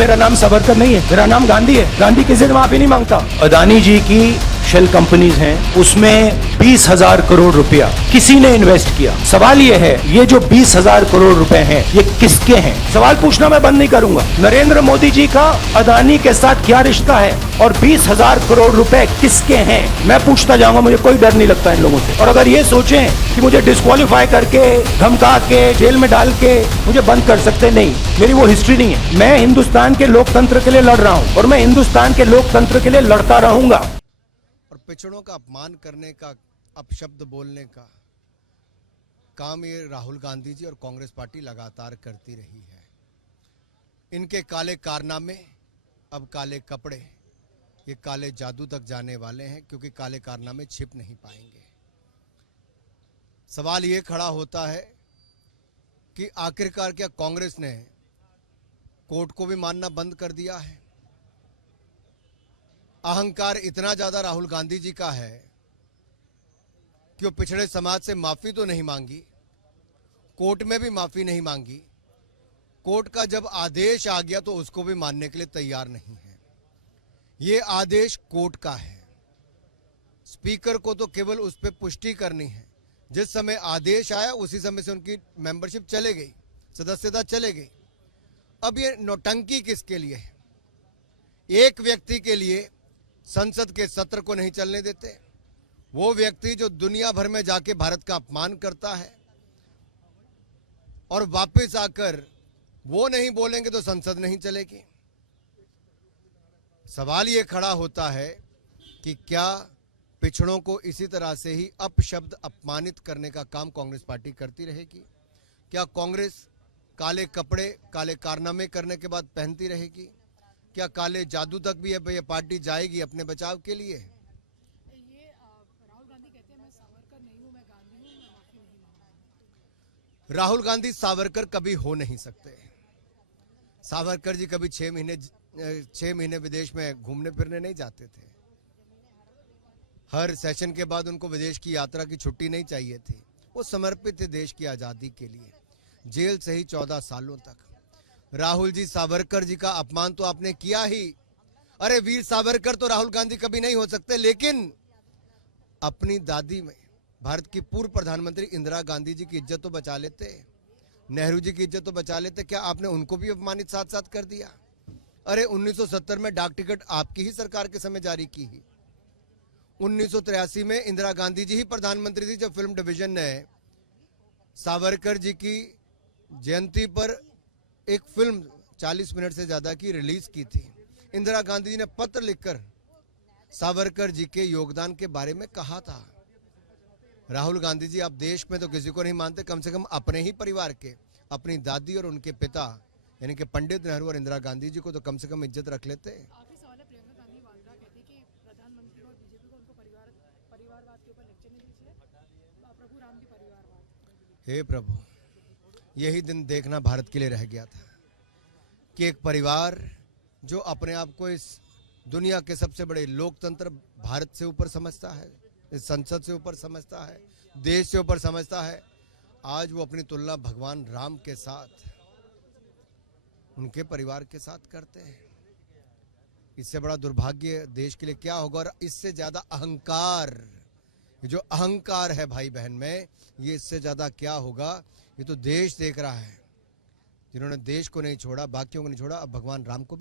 मेरा नाम सावरकर नहीं है, मेरा नाम गांधी है। गांधी किसी से माफी नहीं मांगता। अदानी जी की शेल कंपनीज हैं, उसमें 20,000 करोड़ रुपया किसी ने इन्वेस्ट किया। सवाल ये है, ये जो 20,000 करोड़ रुपए हैं, ये किसके हैं? सवाल पूछना मैं बंद नहीं करूंगा। नरेंद्र मोदी जी का अदानी के साथ क्या रिश्ता है और 20,000 करोड़ रुपए किसके हैं? मैं पूछता जाऊंगा, मुझे कोई डर नहीं लगता इन लोगों से। और अगर ये सोचें कि मुझे डिस्क्वालीफाई करके, धमका के, जेल में डाल के मुझे बंद कर सकते, नहीं, मेरी वो हिस्ट्री नहीं है। मैं हिंदुस्तान के लोकतंत्र के लिए लड़ रहा हूं और मैं हिंदुस्तान के लोकतंत्र के लिए लड़ता रहूंगा। और पिछड़ों का अपमान करने का, अपशब्द बोलने का काम ये राहुल गांधी जी और कांग्रेस पार्टी लगातार करती रही है। इनके काले कारनामे, अब काले कपड़े, ये काले जादू तक जाने वाले हैं, क्योंकि काले कारनामे छिप नहीं पाएंगे। सवाल ये खड़ा होता है कि आखिरकार क्या कांग्रेस ने कोर्ट को भी मानना बंद कर दिया है? अहंकार इतना ज्यादा राहुल गांधी जी का है कि वो पिछड़े समाज से माफी तो नहीं मांगी, कोर्ट में भी माफी नहीं मांगी, कोर्ट का जब आदेश आ गया तो उसको भी मानने के लिए तैयार नहीं है। ये आदेश कोर्ट का है, स्पीकर को तो केवल उस पर पुष्टि करनी है। जिस समय आदेश आया उसी समय से उनकी मेंबरशिप चले गई, सदस्यता चले गई। अब ये नौटंकी किसके लिए है? एक व्यक्ति के लिए संसद के सत्र को नहीं चलने देते, वो व्यक्ति जो दुनिया भर में जाके भारत का अपमान करता है और वापस आकर वो नहीं बोलेंगे तो संसद नहीं चलेगी। सवाल ये खड़ा होता है कि क्या पिछड़ों को इसी तरह से ही अपशब्द अपमानित करने का काम कांग्रेस पार्टी करती रहेगी? क्या कांग्रेस काले कपड़े, काले कारनामे करने के बाद पहनती रहेगी? क्या काले जादू तक भी ये पार्टी जाएगी अपने बचाव के लिए? राहुल गांधी कहते हैं मैं सावरकर नहीं हूं, मैं गांधी हूं, मैं माफी नहीं मांगूंगा। राहुल गांधी सावरकर कभी हो नहीं सकते। सावरकर जी कभी 6 महीने विदेश में घूमने फिरने नहीं जाते थे। हर सेशन के बाद उनको विदेश की यात्रा की छुट्टी नहीं चाहिए थी। वो समर्पित थे देश की आजादी के लिए, जेल से ही 14 सालों तक। राहुल जी, सावरकर जी का अपमान तो आपने किया ही। अरे वीर सावरकर तो राहुल गांधी कभी नहीं हो सकते, लेकिन अपनी दादी में भारत की पूर्व प्रधानमंत्री इंदिरा गांधी जी की इज्जत तो बचा लेते, नेहरू जी की इज्जत तो बचा लेते। क्या आपने उनको भी अपमानित साथ साथ कर दिया? अरे 1970 में डाक टिकट आपकी ही सरकार के समय जारी की ही। 1983 में इंदिरा गांधी जी ही प्रधानमंत्री थी जब फिल्म डिवीजन ने सावरकर जी की जयंती पर एक फिल्म 40 मिनट से ज्यादा की रिलीज की थी। इंदिरा गांधी जी ने पत्र लिखकर सावरकर जी के योगदान के बारे में कहा था। राहुल गांधी जी, आप देश में तो किसी को नहीं मानते, कम से कम अपने ही परिवार के, अपनी दादी और उनके पिता यानी कि पंडित नेहरू और इंदिरा गांधी जी को तो कम से कम इज्जत रख लेते। आखिरी सवाल है, प्रियंका गांधी वाड्रा कहती कि प्रधानमंत्री और बीजेपी को उनको परिवारवाद के ऊपर लेक्चर नहीं दीजिए, प्रभु राम भी परिवारवाद। हे प्रभु, यही दिन देखना भारत के लिए रह गया था कि एक परिवार जो अपने आप को इस दुनिया के सबसे बड़े लोकतंत्र भारत से ऊपर समझता है, इस संसद से ऊपर समझता है, देश से ऊपर समझता है, आज वो अपनी तुलना भगवान राम के साथ, उनके परिवार के साथ करते हैं। इससे बड़ा दुर्भाग्य देश के लिए क्या होगा? और इससे ज्यादा अहंकार, जो अहंकार है भाई बहन में, ये इससे ज्यादा क्या होगा? ये तो देश देख रहा है। जिन्होंने देश को नहीं छोड़ा, बाकियों को नहीं छोड़ा, अब भगवान राम को भी